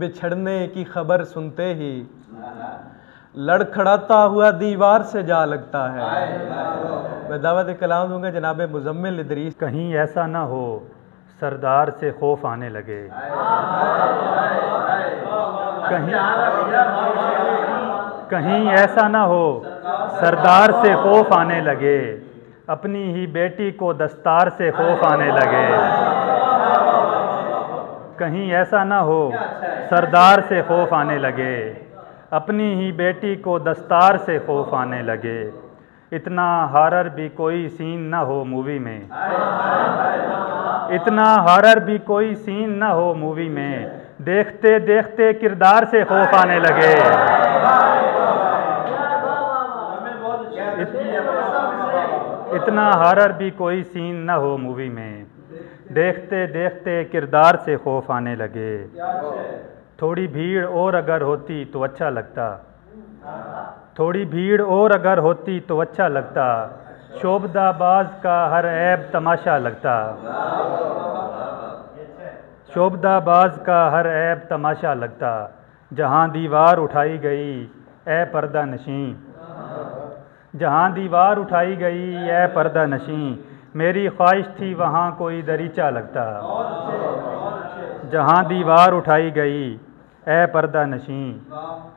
बिछड़ने की खबर सुनते ही लड़खड़ाता हुआ दीवार से जा लगता है। मैं दावत कलाम दूंगा जनाब मुजम्मिल इदरीस। कहीं ऐसा ना हो सरदार से खौफ आने लगे, कहीं ऐसा ना हो सरदार से खौफ आने लगे, अपनी ही बेटी को दस्तार से खौफ आने लगे। कहीं ऐसा ना हो सरदार से खौफ आने लगे, अपनी ही बेटी को दस्तार से खौफ आने लगे। इतना हॉरर भी कोई सीन ना हो मूवी में, इतना हॉरर भी कोई सीन ना हो मूवी में, देखते देखते किरदार से खौफ आने लगे। इतना हॉरर भी कोई सीन ना हो मूवी में, देखते देखते किरदार से खौफ आने लगे। थोड़ी भीड़ और अगर होती तो अच्छा लगता, थोड़ी भीड़ और अगर होती तो अच्छा लगता, शोभदाबाज का हर ऐब तमाशा लगता, शोभदाबाज का हर ऐब तमाशा लगता। जहाँ दीवार उठाई गई ए पर्दा नशीं, जहाँ दीवार उठाई गई ए पर्दा नशीं, मेरी ख्वाहिश थी वहाँ कोई दरीचा लगता। जहाँ दीवार उठाई गई ए पर्दा नशीं,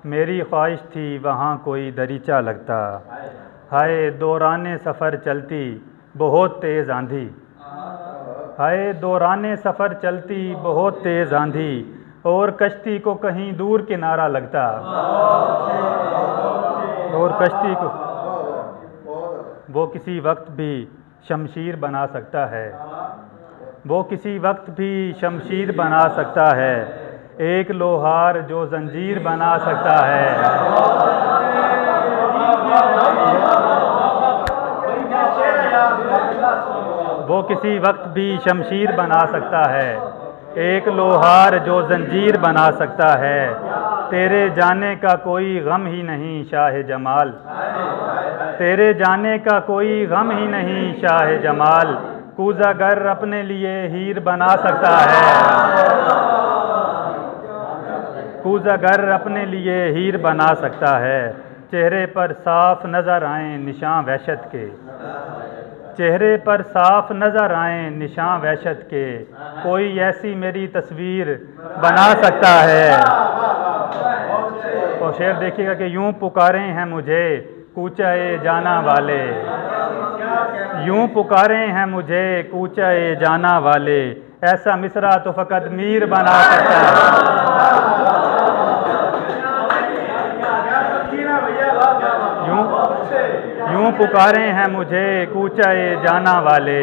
मेरी ख्वाहिश थी वहाँ कोई दरीचा लगता। हाय दौराने सफ़र चलती बहुत तेज़ आंधी, हाय दौराने सफ़र चलती बहुत तेज़ आंधी, और कश्ती को कहीं दूर किनारा लगता, और कश्ती को वो किसी वक्त भी शमशीर बना सकता है, वो किसी वक्त भी शमशीर बना सकता है, एक लोहार जो जंजीर बना सकता है। वो किसी वक्त भी शमशीर बना सकता है, एक लोहार जो जंजीर बना सकता है। तेरे जाने का कोई गम ही नहीं शाह जमाल, तेरे जाने का कोई गम ही नहीं शाह जमाल, कूज़ागर अपने लिए हीर बना सकता है, कूज़ागर अपने लिए हीर बना सकता है। चेहरे पर साफ नज़र आए निशान वहशत के, चेहरे पर साफ नज़र आए निशान वहशत के, कोई ऐसी मेरी तस्वीर बना सकता है। और शेर देखिएगा कि यूं पुकारे हैं मुझे कूचाए जाना वाले, यूं पुकारे हैं मुझे कूचाए जाना वाले, ऐसा मिसरा तो फ़कत मीर बना सकता है। यूं पुकारे हैं मुझे कूचाए जाना वाले,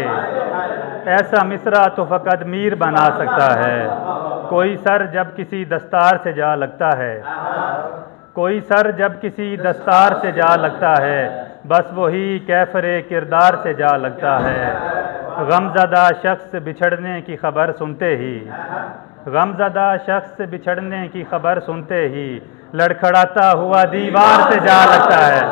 ऐसा मिसरा तो फ़कत मीर बना सकता है। कोई सर जब किसी दस्तार से जा लगता है, कोई सर जब किसी दस्तार से जा लगता है, बस वही कैफरे किरदार से जा लगता है। गमज़दा शख्स बिछड़ने की खबर सुनते ही, गमज़दा शख्स बिछड़ने की खबर सुनते ही, लड़खड़ाता हुआ दीवार से जा लगता है।